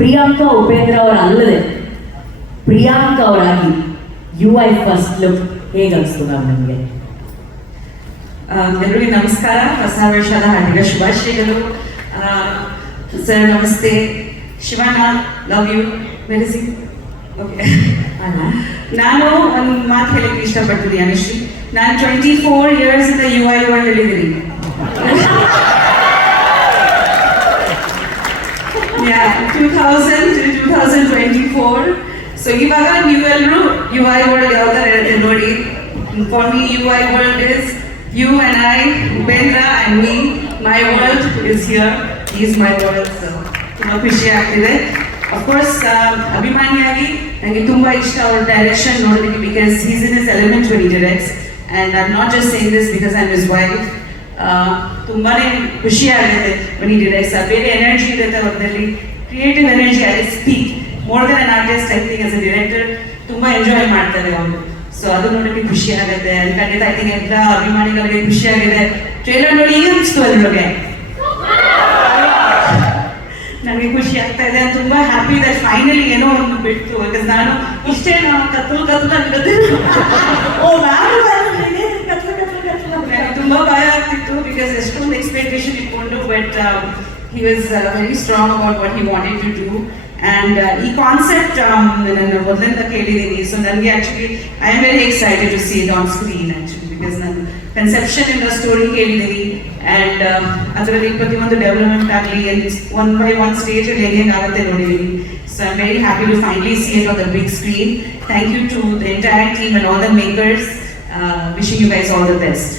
ಪ್ರಿಯಾಂಕಾ ಉಪೇಂದ್ರ ಅವರ ಅಲ್ಲದೆ ಪ್ರಿಯಾಂಕಾ ಅವರಾಗಿ ಯು ಐ ಫಸ್ಟ್ ಲುಕ್ ಹೇಗೆ ಅನಿಸ್ತು ನಮಗೆ? ಎಲ್ಲರಿಗೂ ನಮಸ್ಕಾರ. ಹೊಸ ವರ್ಷದ ಹಾರ್ದಿಕ ಶುಭಾಶಯಗಳು. ಸರ್, ನಮಸ್ತೆ. ಶಿವಣ್ಣ ಲವ್ ಯು ಮೆಡಿಸಿ ಓಕೆ ನಾನು ಒಂದು ಮಾತು ಹೇಳಕ್ಕೆ ಇಷ್ಟಪಡ್ತೀನಿ ಅನುಶ್ರೀ. ನಾನು ಟ್ವೆಂಟಿ ಫೋರ್ ಇಯರ್ಸ್ ಇಂದ ಯು ಐ ವರ್ಲ್ಡ್ ಹೇಳಿದ್ದೀನಿ two thousand two thousand twenty four so ಇವಾಗ ನೀವೆಲ್ಲರೂ ಯು ಐ ವರ್ಲ್ಡ್ ಯಾವ ಥರ ಇರುತ್ತೆ ನೋಡಿ for me you I world is you and I Upendra and me my world is here is my world so ತುಂಬ ಖುಷಿ ಆಗ್ತಿದೆ ಅಫ್ಕೋರ್ಸ್ ಅಭಿಮಾನಿಯಾಗಿ ನನಗೆ ತುಂಬ ಇಷ್ಟ ಅವ್ರ ಡೈರೆಕ್ಷನ್ ನೋಡೋದಕ್ಕೆ because he's in is element when he directs and I not just saying this because I am is wife ತುಂಬಾನೇ ಖುಷಿ ಆಗುತ್ತೆ when he directs ಬೇರೆ ಎನರ್ಜಿ ಇರುತ್ತೆ ಅವ್ರದಲ್ಲಿ creative energy I speak more than an artist I think a director ತುಂಬಾ enjoy ಮಾಡ್ತಾರೆ ಅವರು. So ಅದು ನೋಡೋಕೆ ಖುಷಿ ಆಗುತ್ತೆ ಖಂಡಿತ ಐ ಥಿಂಕ್ ಎಲ್ಲ ಅಭಿಮಾನಿಗಳಿಗೆ ಖುಷಿ ಆಗಿದೆ ಟ್ರೇಲರ್ ನೋಡಿ ಈಗ ಅನಿಸ್ತು ಅದ್ರೊಳಗೆ. ನನಗೆ ಖುಷಿ ಆಗ್ತಾ ಇದೆ. ನಾನು ತುಂಬಾ ಹ್ಯಾಪಿ ಇದೆ. ಫೈನಲಿ ಏನೋ ಒಂದು ಬಿಟ್ಟು ಬಿಕಾಸ್ ನಾನು ಇಷ್ಟೇ ನಾವು ಕತ್ತಲು ಕತ್ತಲು ಆಗಿರುತ್ತೆ ಓ ನಾನು ಆಗ್ತಿತ್ತು ಬಿಕಾಸ್ ಎಷ್ಟೊಂದು ಎಕ್ಸ್ಪೆಕ್ಟೇಷನ್ ಇಟ್ಕೊಂಡು but he was very strong about what he wanted to do and ಈ ಕಾನ್ಸೆಪ್ಟ್ ನಾನು ಮೊದಲಿಂದ ಕೇಳಿದ್ದೀನಿ ಸೊ ನನಗೆ actually I am very excited to C it on screen actually because ನಾನು ಕನ್ಸೆಪ್ಷನ್ ಇಂದ ಸ್ಟೋರಿ ಕೇಳಿದ್ದೀನಿ ಆ್ಯಂಡ್ ಅದರಲ್ಲಿ ಪ್ರತಿಯೊಂದು ಡೆವಲಪ್ಮೆಂಟ್ ಆಗಲಿ ಒನ್ ಬೈ ಒನ್ ಸ್ಟೇಜಲ್ಲಿ ಹೇಗೆ ಆಗುತ್ತೆ ನೋಡಿದ್ದೀನಿ so I am very happy to finally C it on the big screen thank you to the entire team and all the makers wishing you guys all the best